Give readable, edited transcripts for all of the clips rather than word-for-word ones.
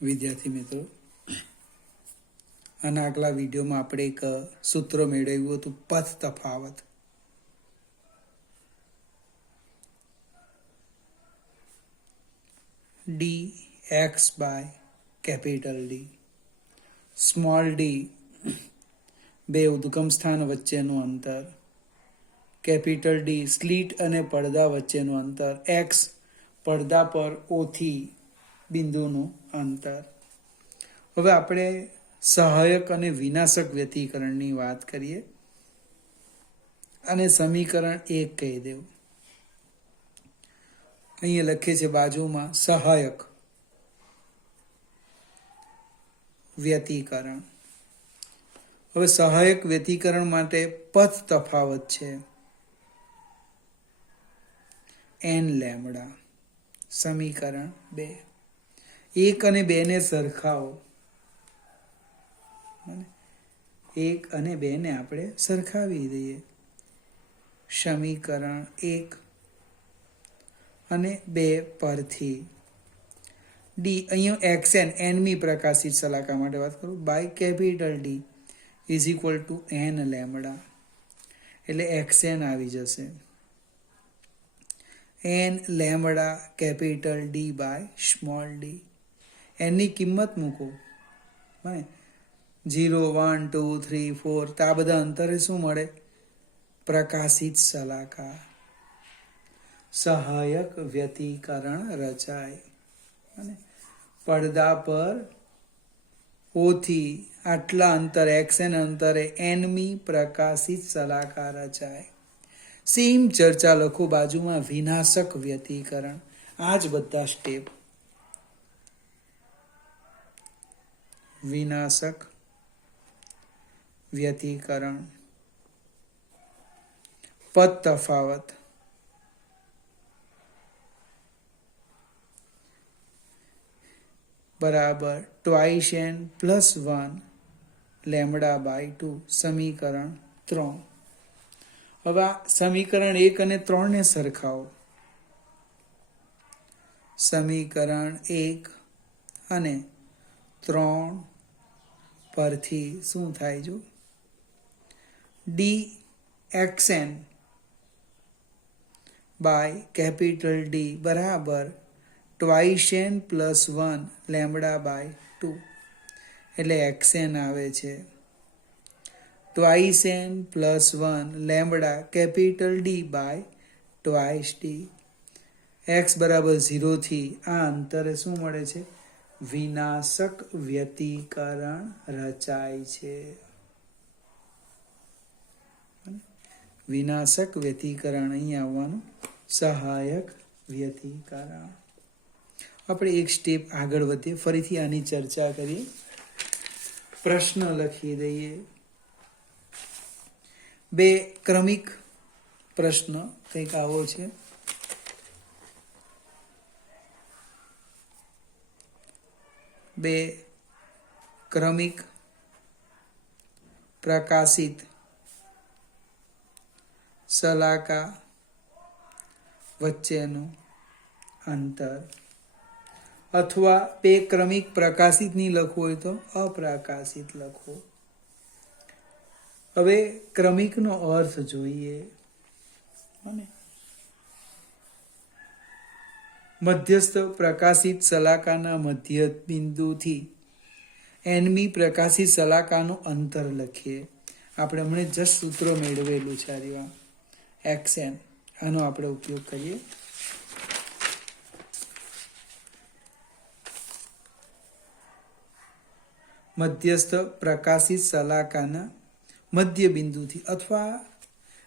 વિદ્યાર્થી મિત્રો, અને આગલા વિડીયોમાં આપણે એક સૂત્ર મેળવ્યું હતું, પથ તફાવત. D X by capital D. Small D બે ઉદ્ગમ સ્થાન વચ્ચેનું અંતર, કેપિટલ ડી સ્લીટ અને પડદા વચ્ચેનું અંતર, એક્સ પડદા પર ઓથી બિંદુનું અંતર. હવે આપણે સહાયક અને વિનાશક વ્યતિકરણની વાત કરીએ અને સમીકરણ 1 કહી દેવું. અહીંયા લખે છે બાજુમાં સહાયક વ્યતિકરણ. હવે સહાયક વ્યતિકરણ માટે પથ તફાવત છે n લેમ્બડા. સમીકરણ 2. 1 અને 2 ને સરખાવો. 1 અને 2 ને આપણે સરખાવી દઈએ. સમીકરણ 1 અને 2 પરથી ડી, અહીંયા એક્સએન એનમી પ્રકાશિત સલાકા માટે વાત કરું, by capital D is equal to n lambda. એટલે એક્સએન આવી જશે n lambda capital D by small D. એની કિંમત મૂકો, 0, 1, 2, 3, 4, તો આ બધા અંતરે શું મળે? પ્રકાશિત સલાકા. સહાયક વ્યતિકરણ રચાય. પડદા પર ઓથી આટલા અંતરે એક્સએન અંતરે એનમી પ્રકાશિત સલાકા રચાય. સેમ ચર્ચા લખો બાજુમાં વિનાશક વ્યતિકરણ. આ જ બધા સ્ટેપ. વિનાશક વ્યતિકરણ, પથ તફાવત. બરાબર twice n plus 1 lambda by 2. સમીકરણ 3. હવે આ સમીકરણ 1 અને 3 ને સરખાવો. સમીકરણ 1 અને 3 પરથી શું થાય? જો D X N by capital D બરાબર twice n plus 1 lambda by 2. એટલે એક્સએન આવે છે twice n plus 1 lambda capital D by twice D. X બરાબર 0 થી આ અંતરે શું મળે છે? વિનાશક વ્યતિકરણ રચાય છે. વિનાશક વ્યતિકરણ અહીં આવવાનું, સહાયક વ્યતિકરણ. આપણે એક સ્ટેપ આગળ વધીએ, ફરીથી આની ચર્ચા કરીએ. પ્રશ્ન લખી દઈએ. 2 ક્રમિક પ્રશ્ન કંઈક આવો છે. બે ક્રમિક પ્રકાશિત સલાકા વચ્ચેનું અંતર, અથવા 2 ક્રમિક પ્રકાશિત ની લખવું હોય તો અપ્રકાશિત લખો. હવે ક્રમિકનો અર્થ જોઈએ. મધ્યસ્થ પ્રકાશિત સલાકાના મધ્ય બિંદુથી એનમી પ્રકાશિત સલાકાનું અંતર લખીએ. આપણે હમણાં જસ્ટ સૂત્ર મેળવેલું છે એક્સએન. આનો આપણે ઉપયોગ કરીએ. મધ્યસ્થ પ્રકાશિત સલાકાના મધ્ય બિંદુથી, અથવા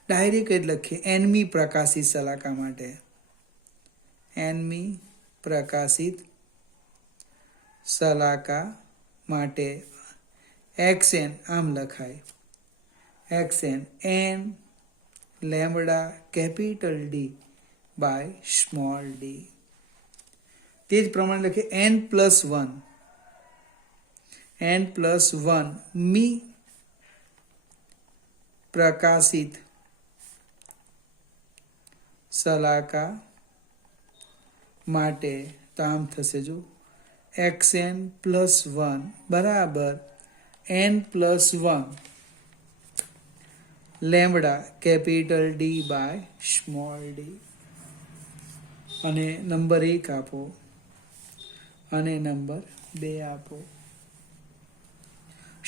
ડાયરેક્ટ જ લખીએ એનમી પ્રકાશિત સલાકા માટે. એનમી પ્રકાશિત સલાકા માટે એક્સએન આમ લખાય, X N n lambda capital D by small D. તે જ પ્રમાણે લખીએ n પ્લસ 1 મી પ્રકાશિત સલાકા માટે તો આમ થશે. જો xn પ્લસ 1 બરાબર n+1 lambda capital D by small D. અને નંબર 1 આપો અને નંબર 2 આપો.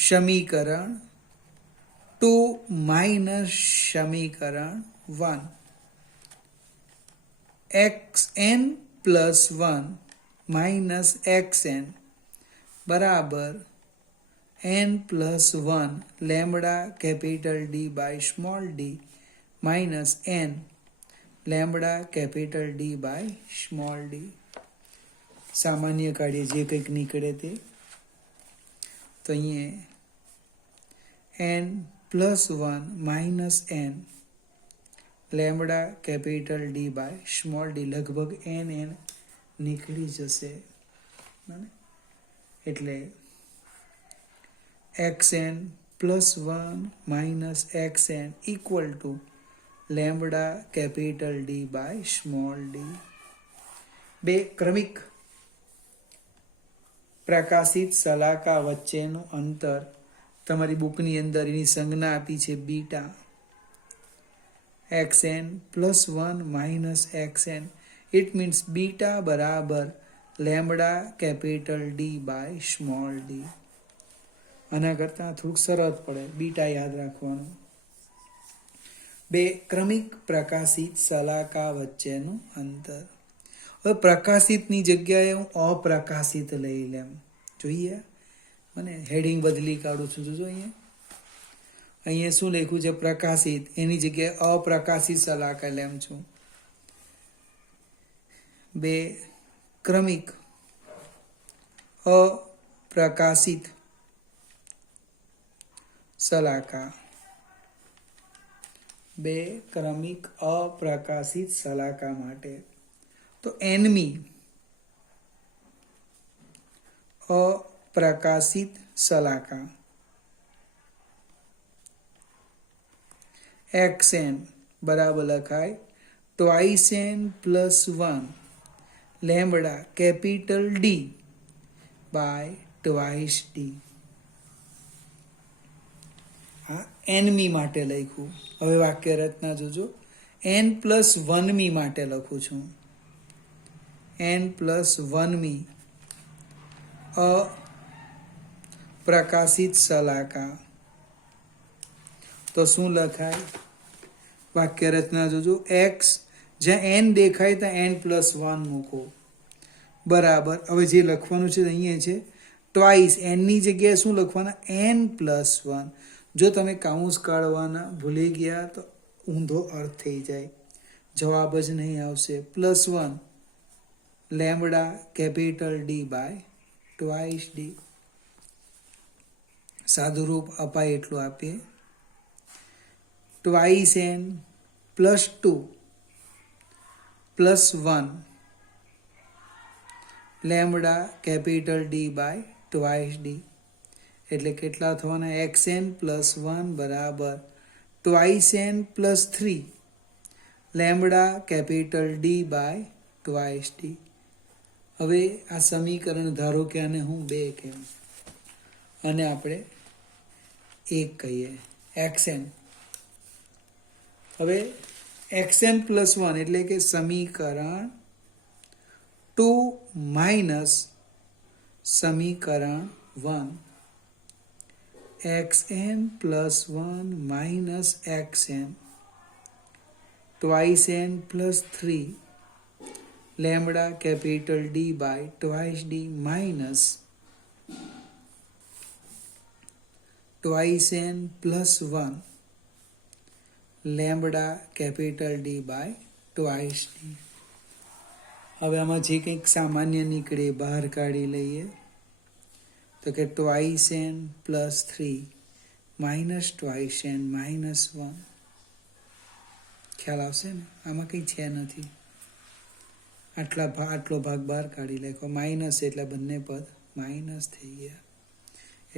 સમીકરણ 2 માઇનસ સમીકરણ 1 xn પ્લસ 1 માઇનસ xn બરાબર n+1 lambda capital D by small D minus n lambda capital D by small D. સામાન્ય કાઢીએ જે કંઈક નીકળે તે. તો અહીંયા n+1 minus n lambda capital D by small D લગભગ n નીકળી જશે. એટલે xn plus 1 minus xn equal to lambda capital D by small D. બે ક્રમિક પ્રકાશિત શલાકા વચ્ચેનું અંતર તમારી બુકની અંદર એની સંજ્ઞા આપી છે beta. xn plus 1 minus xn it means beta બરાબર lambda capital D by small D. આના કરતાં થોડુંક સરળ પડે, બીટા યાદ રાખવાનું. બે ક્રમિક પ્રકાશિત શલાકા વચ્ચેનું અંતર. હવે પ્રકાશિતની જગ્યાએ હું અપ્રકાશિત લઈ લેમ. જોઈએ મને હેડિંગ બદલી કાઢું છું. જોજો અહીંયા શું લખ્યું છે? પ્રકાશિત. એની જગ્યાએ અપ્રકાશિત શલાકા લેમ છું. બે ક્રમિક અપ્રકાશિત શલાકા. બે ક્રમિક અપ્રકાશિત શલાકા માટે તો એનમી અપ્રકાશિત શલાકા xn બરાબર લખાય twice n plus 1 lambda capital D by twice D. આ એનમી માટે લખ્યું. હવે વાક્ય રચના જોજો. n+1મી માટે લખું છું. n+1મી અપ્રકાશિત શલાકા. તો શું લખાય? વાક્ય રચના જોજો. x જ્યાં n દેખાય ત્યાં n+1 મૂકો બરાબર. હવે જે લખવાનું છે અહીંયા છે ટ્વાઇસ. એનની જગ્યાએ શું લખવાના? n+1. જો તમે કાઉન્સ કાઢવાના ભૂલી ગયા તો ઊંધો અર્થ થઈ જાય, જવાબ જ નહીં આવશે. +1 lambda capital D by twice D. સાદું રૂપ અપાય એટલું આપીએ. Twice n plus 2 plus 1 lambda capital D by twice D. એટલે કેટલા થવાના? xn પ્લસ 1 બરાબર twice n plus 3 lambda capital D by twice D. હવે આ સમીકરણ ધારો કે આને હું 2 કહું અને આપણે 1 કહીએ xn. હવે xn પ્લસ 1 એટલે કે સમીકરણ 2 માઇનસ સમીકરણ 1. xn plus 1 minus xn twice n plus 3 lambda capital D by twice D minus twice n plus 1 lambda capital D by twice D. હવે આમાં જે કંઈક સામાન્ય નીકળે બહાર કાઢી લઈએ. તો કે twice n plus 3 minus twice n minus 1. ખ્યાલ આવશે ને? આમાં કંઈ છે નથી. આટલો ભાગ બહાર કાઢી નાખો. માઇનસ એટલે બંને પદ માઇનસ થઈ ગયા.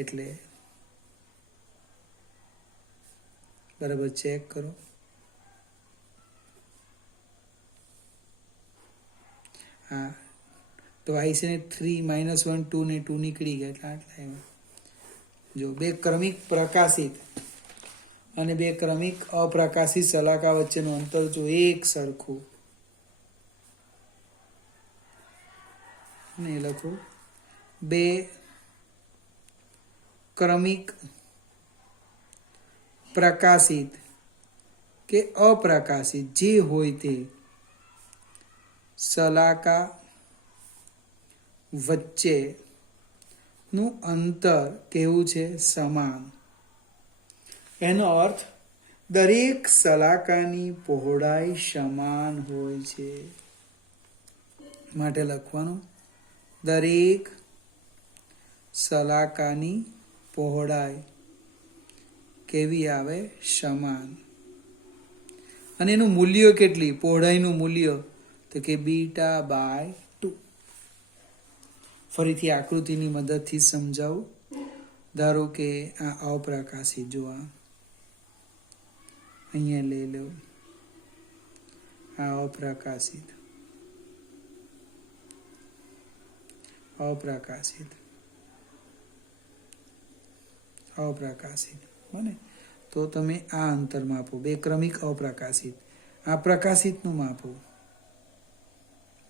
એટલે બરાબર ચેક કરો. હા તો આઈ છે ને 3 -1 2 ને 2 નીકળી ગયા એટલે આટલા આવ્યા. જો બે ક્રમિક પ્રકાશિત અને બે ક્રમિક અપ્રકાશિત શલાકા વચ્ચેનું અંતર જો એક સરખું, અને લખો બે ક્રમિક પ્રકાશિત કે અપ્રકાશિત જે હોય તે શલાકા વચ્ચેનું અંતર કેવું છે? સમાન. એનો અર્થ દરેક શલાકાની પહોળાઈ સમાન હોય છે. માટે લખવાનું દરેક શલાકાની પહોળાઈ કેવી આવે? સમાન. અને એનું મૂલ્ય કેટલી? પહોળાઈનું મૂલ્ય તો કે β/2. ફરીથી આકૃતિની મદદથી સમજાવું. ધારો કે આ અપ્રકાશિત, જો અહીંયા લઈ લો, આ અપ્રકાશિત બને તો તમે આ અંતર માપો. બે ક્રમિક અપ્રકાશિત, આ પ્રકાશિતનું માપો.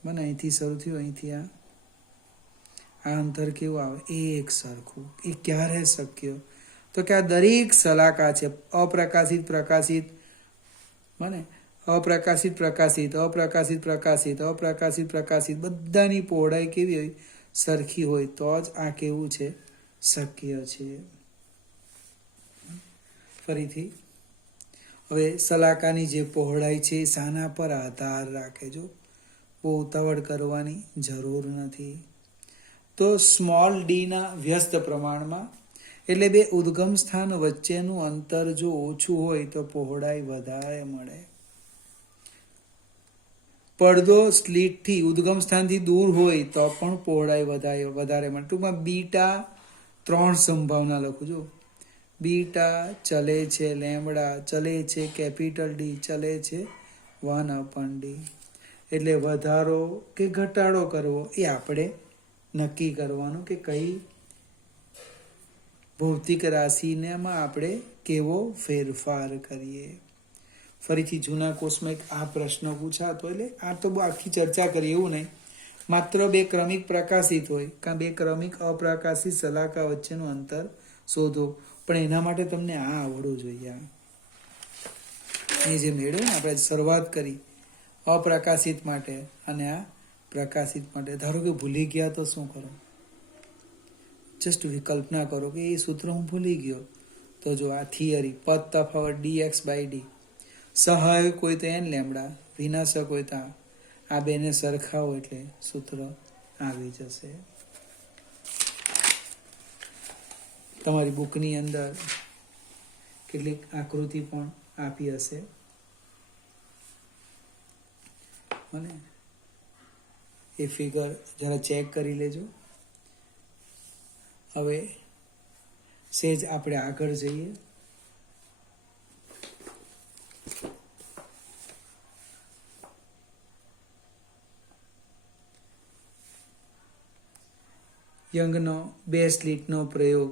બને અહીંથી શરૂ થયું, અહીંથી આ અંતર કેવું આવે? એક સરખું. એ ક્યારે શક્ય? તો કે આ દરેક શલાકા છે અપ્રકાશિત પ્રકાશિત, બને અપ્રકાશિત પ્રકાશિત, અપ્રકાશિત પ્રકાશિત, અપ્રકાશિત પ્રકાશિત, બધાની પહોળાઈ કેવી હોય? સરખી હોય તો જ આ કેવું છે? શક્ય છે. ફરીથી હવે શલાકાની જે પહોળાઈ છે એ શાના પર આધાર રાખે? જો બહુ ઉતાવળ કરવાની જરૂર નથી. તો સ્મોલ ડી ના વ્યસ્ત પ્રમાણમાં, એટલે બે ઉદ્ગમ સ્થાન વચ્ચેનું અંતર જો ઓછું હોય તો પહોળાઈ વધારે મળે. પડદો સ્લીટથી ઉદ્ગમ સ્થાનથી દૂર હોય તો પણ પહોળાઈ વધારે મળે. ટૂંકમાં બીટા 3 સંભાવના લખું છું. બીટા ચલે છે, લેમ્બડા ચલે છે, કેપિટલ ડી ચલે છે 1/d. એટલે વધારો કે ઘટાડો કરવો એ આપણે નક્કી કરવાનું કે કઈ ભૌતિક રાશિનેમાં આપણે કેવો ફેરફાર કરીએ. ફરીથી જૂના કોર્સમાં એક આ પ્રશ્ન પૂછાતો, એટલે આ તો આખી ચર્ચા કરીએ એવું નહીં, માત્ર બે ક્રમિક પ્રકાશિત હોય કાં બે ક્રમિક અપ્રકાશિત શલાકા વચ્ચેનું અંતર શોધો. પણ એના માટે તમને આ આવડવું જોઈએ. એ જે મેળવ્યું ને આપણે શરૂઆત કરી અપ્રકાશિત માટે અને આ પ્રકાશિત માટે. ધારો કે ભૂલી ગયા તો શું કરો? જસ્ટ વિકલ્પના કરો કે એ સૂત્ર હું ભૂલી ગયો. તો જો આ થિયરી, પદ તફાવત dx/d, સહાયક હોય તો n લેમ્બડા, વિનાશક હોય તો આ બેને સરખાવો એટલે સૂત્ર આવી જશે. તમારી બુકની અંદર કેટલીક આકૃતિ પણ આપી હશે. અને એ ફિગર જરા ચેક કરી લેજો. હવે સેજ આપણે આગળ જઈએ. યંગનો 2 સ્લિટનો પ્રયોગ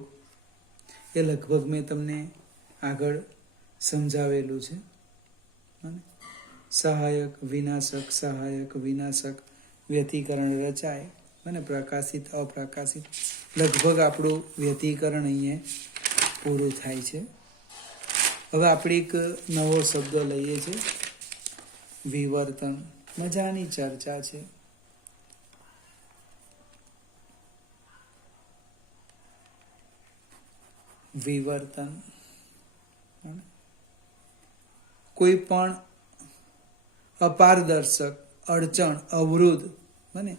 એ લગભગ મેં તમને આગળ સમજાવેલું છે. સહાયક વિનાશક વ્યતિકરણ રચાય અને પ્રકાશિત અપ્રકાશિત. લગભગ આપણું વ્યતિકરણ અહીંયા પૂરું થાય છે. હવે આપણે એક નવો શબ્દ લઈએ છીએ, વિવર્તન. મજાની ચર્ચા છે. વિવર્તન કોઈ પણ અપારદર્શક, અડચણ, અવરોધ, બને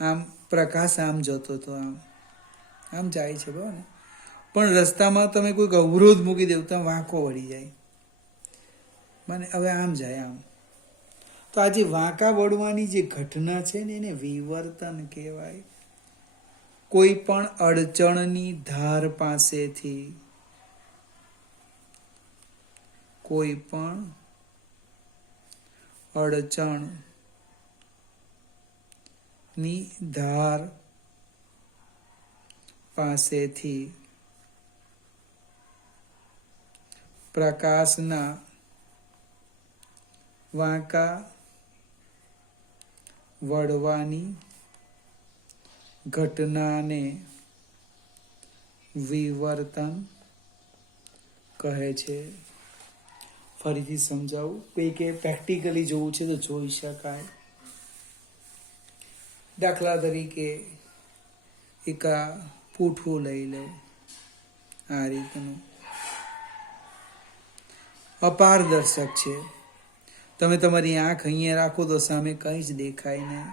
આમ પ્રકાશ આમ જતો તો આમ જાય છે બરાબર ને, પણ રસ્તામાં તમે કોઈક અવરોધ મૂકી દેવું તો વાંકો વળી જાય. બને હવે આમ જાય આમ. તો આ જે વાંકા વળવાની જે ઘટના છે ને એને વિવર્તન કહેવાય. કોઈ પણ અડચણની ધાર પાસેથી કોઈ પણ અડચણ ની ધાર પાસેથી પ્રકાશના વાંકા વળવાની ઘટનાને વિવર્તન કહે છે. ફરીથી સમજાવું, કે પ્રેક્ટિકલી જોવું છે તો જોઈ શકાય. દાખલા તરીકે એક આ પૂઠું લઈ લો, આ રીતનું અપારદર્શક છે. તમે તમારી આંખ અહીંયા રાખો તો સામે કંઈ જ દેખાય નહીં.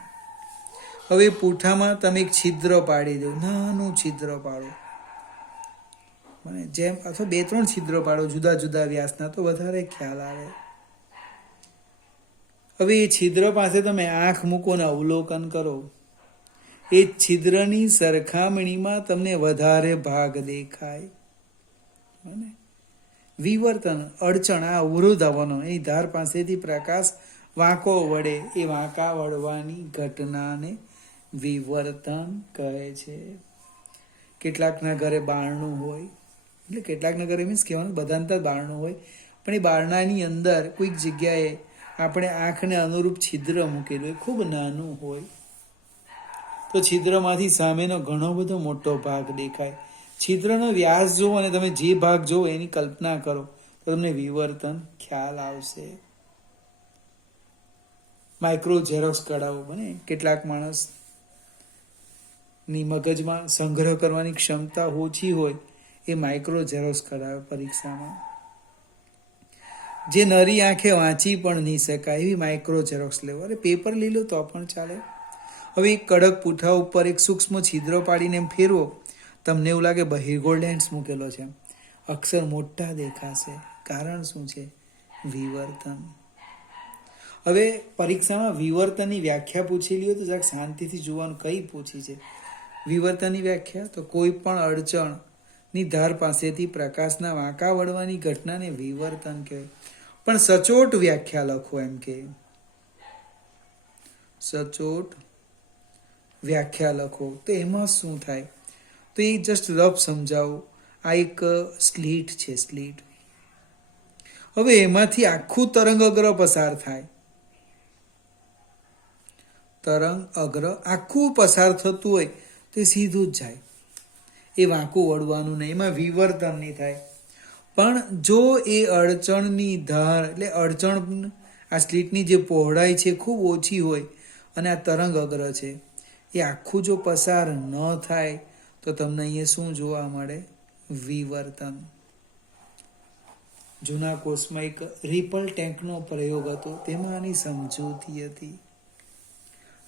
હવે પૂઠામાં તમે એક છિદ્ર પાડી દો, નાનું છિદ્ર પાડો, મને જેમ અથવા 2-3 છિદ્રો પાડો જુદા જુદા વ્યાસના, તો વધારે ખ્યાલ આવે. હવે એ છિદ્ર પાસે તમે આંખ મૂકો ને અવલોકન કરો, એ છિદ્રની સરખામણીમાં તમને વધારે ભાગ દેખાય. વિવર્તન, અડચણ, આ અવરોધ આવવાનો, એ ધાર પાસેથી પ્રકાશ વાંકો વળે, એ વાંકા વળવાની ઘટનાને વિવર્તન કહે છે. કેટલાકના ઘરે બારણું હોય, એટલે કેટલાકના ઘરે મીન્સ કહેવાનું બધાને તો બારણું હોય, પણ એ બારણાની અંદર કોઈક જગ્યાએ આપણે આંખને અનુરૂપ છિદ્ર મૂકેલું હોય, ખૂબ નાનું હોય, તો છિદ્રમાંથી સામેનો ઘણો બધો મોટો ભાગ દેખાય. છિદ્રનો વ્યાસ જુઓ અને તમે જે ભાગ જુઓ એની કલ્પના કરો તો તમને વિવર્તન ખ્યાલ આવશે. માઇક્રો ઝેરોક્સ કઢાવો, બને કેટલાક માણસની મગજમાં સંગ્રહ કરવાની ક્ષમતા ઓછી હોય, એ માઇક્રો ઝેરોક્સ કઢાવે પરીક્ષામાં. જે નરી આંખે વાંચી પણ નહીં શકાય એવી માઇક્રો ઝેરોક્સ લેવો. અરે પેપર લઈ લો તો પણ ચાલે. હવે એક કડક પૂઠા ઉપર એક સૂક્ષ્મ છિદ્ર પાડીને એમ ફેરવો, તમને એવું લાગે બહિર્ગોળ લેન્સ મૂકેલો છે, અક્ષર મોટા દેખાશે. કારણ શું છે? વિવર્તન. હવે પરીક્ષામાં વિવર્તનની વ્યાખ્યા પૂછેલી હોય તો જરાક શાંતિથી જોવાનું, કઈ પૂછી છે વિવર્તનની વ્યાખ્યા, તો કોઈ પણ અડચણની ધાર પાસેથી પ્રકાશના વાંકા વળવાની ઘટનાને વિવર્તન કહેવાય. પણ સચોટ વ્યાખ્યા લખો, એમ કે સચોટ વ્યાખ્યા લખો. તો એમાં શું થાય, તો એ જસ્ટ રફ સમજાવો. આ એક સ્લીટ છે, સ્લીટ. હવે એમાંથી આખું તરંગ અગ્ર પસાર થાય. તરંગ અગ્ર આખું પસાર થતું હોય તો સીધું જ જાય, એ વાંકું વળવાનું નહીં, એમાં વિવર્તન નહીં થાય. પણ જો એ અડચણની ધાર, એટલે અડચણ, આ સ્લીટની જે પહોળાઈ છે ખૂબ ઓછી હોય અને આ તરંગ અગ્ર છે, એ આખું જો પસાર ન થાય તો તમને અહીંયા શું જોવા મળે? વિવર્તન. જૂના કોર્સમાં એક રિપલ ટેન્કનો પ્રયોગ હતો, તેમાં આની સમજૂતી હતી.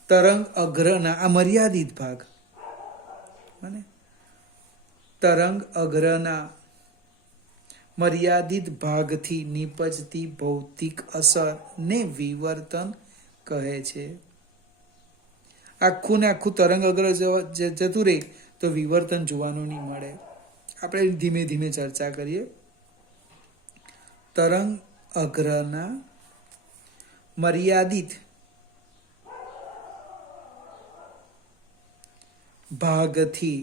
તરંગ અગ્રના આ મર્યાદિત ભાગ, અને તરંગ અગ્રના મર્યાદિત ભાગથી નીપજતી ભૌતિક અસરને વિવર્તન કહે છે. આખું ને આખું તરંગ અગ્ર જતું રહે તો વિવર્તન જોવાનું નહીં મળે. આપણે ધીમે ધીમે ચર્ચા કરીએ. તરંગ અગ્રના મર્યાદિત ભાગથી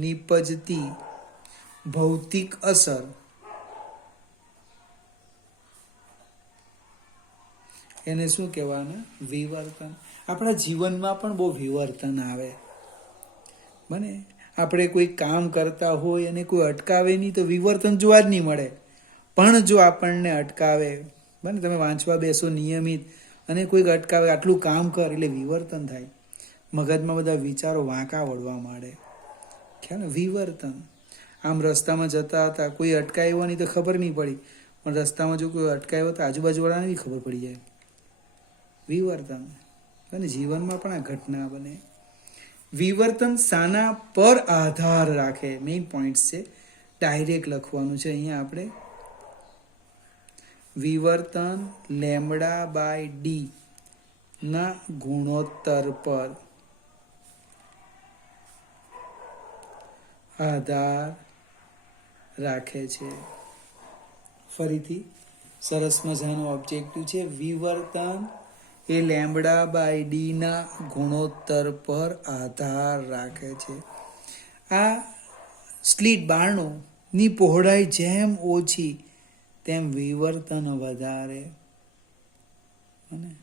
નીપજતી ભૌતિક અસર એને શું કહેવાના? વિવર્તન. આપણા જીવનમાં પણ બહુ વિવર્તન આવે. બને આપણે કોઈ કામ કરતા હોય અને કોઈ અટકાવે નહીં તો વિવર્તન જોવા જ નહીં મળે. પણ જો આપણને અટકાવે, બને તમે વાંચવા બેસો નિયમિત અને કોઈક અટકાવે, આટલું કામ કર, એટલે વિવર્તન થાય. મગજમાં બધા વિચારો વાંકા વળવા માંડે. ખ્યાલ ને? વિવર્તન. આમ રસ્તામાં જતા હતા, કોઈ અટકાવ્યો નહીં તો ખબર નહીં પડી, પણ રસ્તામાં જો કોઈ અટકાવ્યો તો આજુબાજુવાળાને બી ખબર પડી જાય. વિવર્તન. અને જીવનમાં પણ આ ઘટના બને. વિવર્તન શાના પર આધાર રાખે? મેઇન પોઈન્ટ છે, ડાયરેક્ટ લખવાનું છે અહીંયા આપણે. વિવર્તન λ/d ના ગુણોત્તર પર આધાર રાખે છે. ફરીથી સરસ મજાનું ઓબ્જેક્ટિવ છે. વિવર્તન એ લેમ્બડા બાય ડીના ગુણોત્તર પર આધાર રાખે છે. આ સ્લિટ બારણુંની પહોળાઈ જેમ ઓછી તેમ વિવર્તન વધારે, અને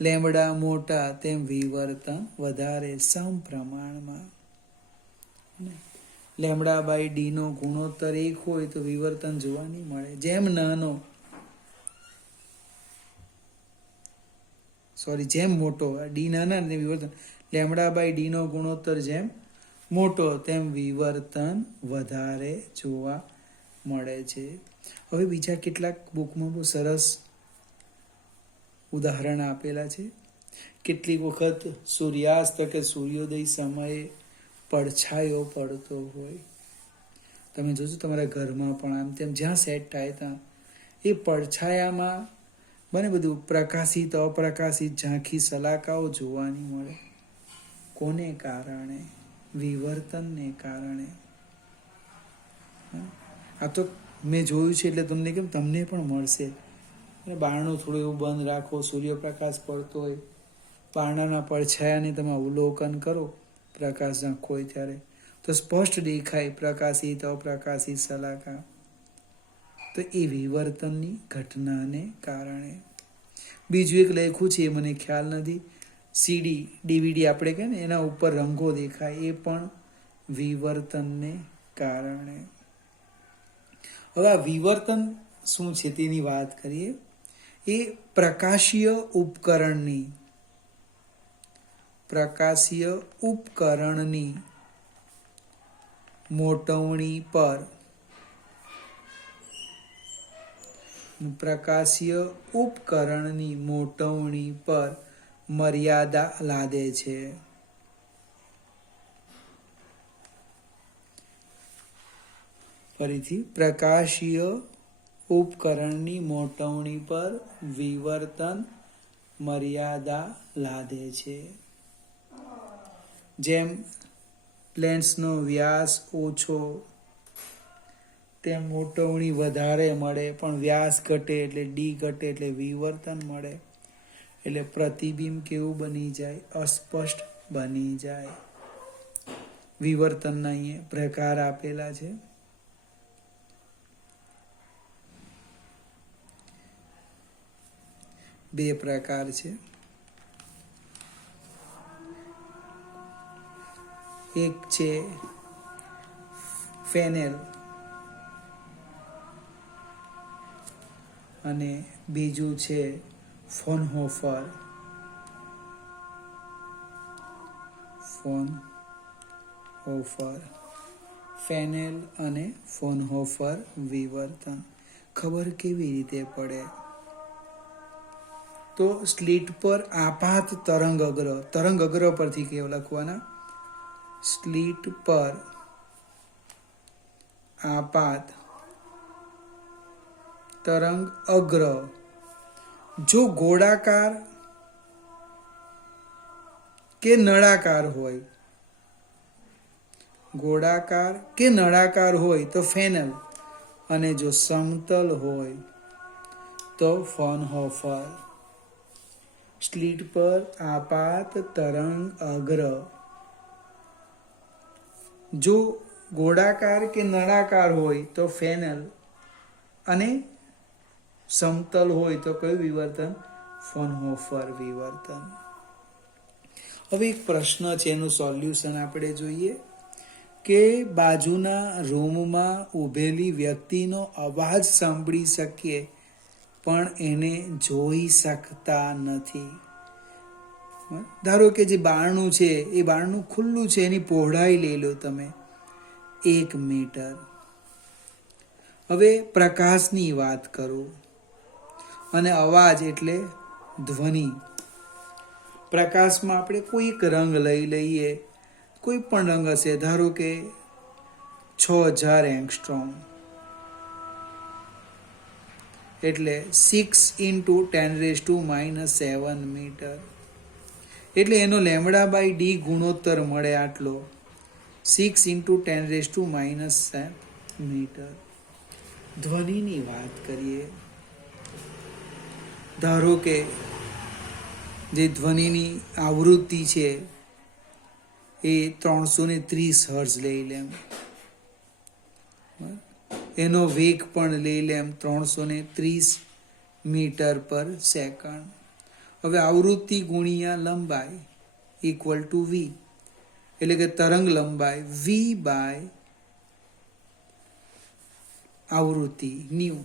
લેમ્બડા મોટા તેમ વિવર્તન વધારે સમપ્રમાણમાં. લેમ્બડા બાય ડી નો ગુણોત્તર 1 હોય તો વિવર્તન જોવા નહીં મળે. જેમ મોટો ડી નાના ને વિવર્તન, લેમ્બડા બાય ડી નો ગુણોત્તર જેમ મોટો તેમ વિવર્તન વધારે જોવા મળે છે. હવે બીજા કેટલાક બુકમાં બહુ સરસ ઉદાહરણ આપેલા છે. કેટલીક વખત સૂર્યાસ્ત કે સૂર્યોદય સમયે પડછાયો પડતો હોય, તમે જોજો તમારા ઘરમાં પણ આમ તેમ જ્યાં સેટ થાય ત્યાં એ પડછાયામાં બને બધું પ્રકાશિત અપ્રકાશિત ઝાંખી સલાકાઓ જોવાની મળે. કોને કારણે? વિવર્તનને કારણે. આ તો મેં જોયું છે એટલે તમને કેમ તમને પણ મળશે. બારણું થોડું એવું બંધ રાખો, સૂર્યપ્રકાશ પડતો હોય, બારણાના પડછાયાને તમે અવલોકન કરો, પ્રકાશ ઝાંખો હોય ત્યારે તો સ્પષ્ટ દેખાય પ્રકાશિત અપ્રકાશિત સલાકા. તો એ વિવર્તનની ઘટનાને કારણે. બીજું એક લખ્યું છે, એ મને ખ્યાલ નથી, સીડી ડીવીડી આપણે કહે ને એના ઉપર રંગો દેખાય, એ પણ વિવર્તનને કારણે. હવે આ વિવર્તન શું છે તેની વાત કરીએ. એ પ્રકાશીય ઉપકરણની મોટવણી પર મર્યાદા લાદે છે. ફરીથી, પ્રકાશીય ઉપકરણની મોટવણી પર વિવર્તન મર્યાદા લાદે છે. જેમ લેન્સનો વ્યાસ ઓછો તેમ મોટવણી વધારે મળે, પણ વ્યાસ ઘટે એટલે ડી ઘટે એટલે વિવર્તન મળે. એટલે પ્રતિબિંબ કેવું બની જાય? અસ્પષ્ટ બની જાય. વિવર્તનના અહીંયા પ્રકાર આપેલા છે. બે પ્રકાર છે. એક છે ફેનેલ અને બીજું છે ફોનહોફર. ફેનેલ અને ફોનહોફર વિવર્તન ખબર કેવી રીતે પડે? તો સ્લિટ પર આપાત તરંગ અગ્ર પરથી કેવું લખવાના? સ્લિટ પર આપાત તરંગ અગ્ર જો ગોળાકાર કે નળાકાર હોય તો ફેનલ, અને જો સમતલ હોય તો ફોનહોફર. સ્લિટ પર આપાત તરંગ અગ્ર જો ગોળાકાર કે નળાકાર હોય તો ફેનલ, અને સમતલ હોય તો કયું વિવર્તન? ફોનહોફર વિવર્તન. હવે એક પ્રશ્ન છે, એનું સોલ્યુશન આપણે જોઈએ કે બાજુના રૂમમાં ઊભેલી વ્યક્તિનો અવાજ સાંભળી શકીએ પણ એને જોઈ શકતા નથી. ધારો કે જે બારણું છે એ બારણું ખુલ્લું છે, એની પહોળાઈ લઈ લો તમે 1 મીટર. હવે પ્રકાશની વાત કરું અને અવાજ એટલે ધ્વનિ. પ્રકાશમાં આપણે કોઈ એક રંગ લઈ લઈએ, કોઈ પણ રંગ હશે, ધારો કે 6000 એંગસ્ટ્રોમ એટલે 6 × 10⁻⁷ મીટર. એટલે એનો લેમ્બડા બાય ડી ગુણોત્તર મળે આટલો, 6 × 10⁻⁷ મીટર. ધ્વનિની વાત કરીએ ધારો કે જે ધ્વનિની આવૃત્તિ છે એ 330 હર્ટ્ઝ લઈ લેમ, એનો વેગ પણ લઈ લેમ 330 મીટર પર સેકન્ડ. હવે આવૃત્તિ ગુણ્યા લંબાઈ ઇક્વલ ટુ વી, એટલે કે તરંગ લંબાઈ વી બાય આવૃત્તિ ન્યુ,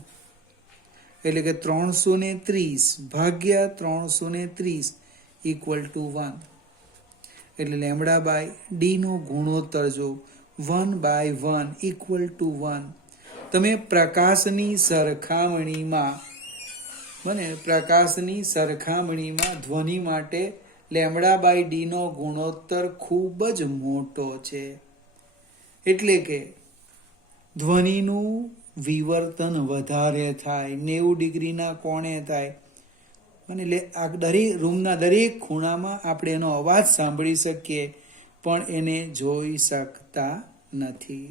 એટલે કે 330 ભાગ્યા 330 ઇક્વલ ટુ 1. એટલે લેમડા બાય ડી નો ગુણોત્તર જો 1/1 ઇક્વલ ટુ 1. તમે પ્રકાશની સરખામણીમાં ધ્વનિ માટે લેમડા બાય ડી નો ગુણોત્તર ખૂબ જ મોટો છે, એટલે કે ધ્વનિનું વિવર્તન વધારે થાય, 90 ડિગ્રીના કોણે થાય, અને દરેક રૂમના દરેક ખૂણામાં આપણે એનો અવાજ સાંભળી શકીએ પણ એને જોઈ શકતા નથી.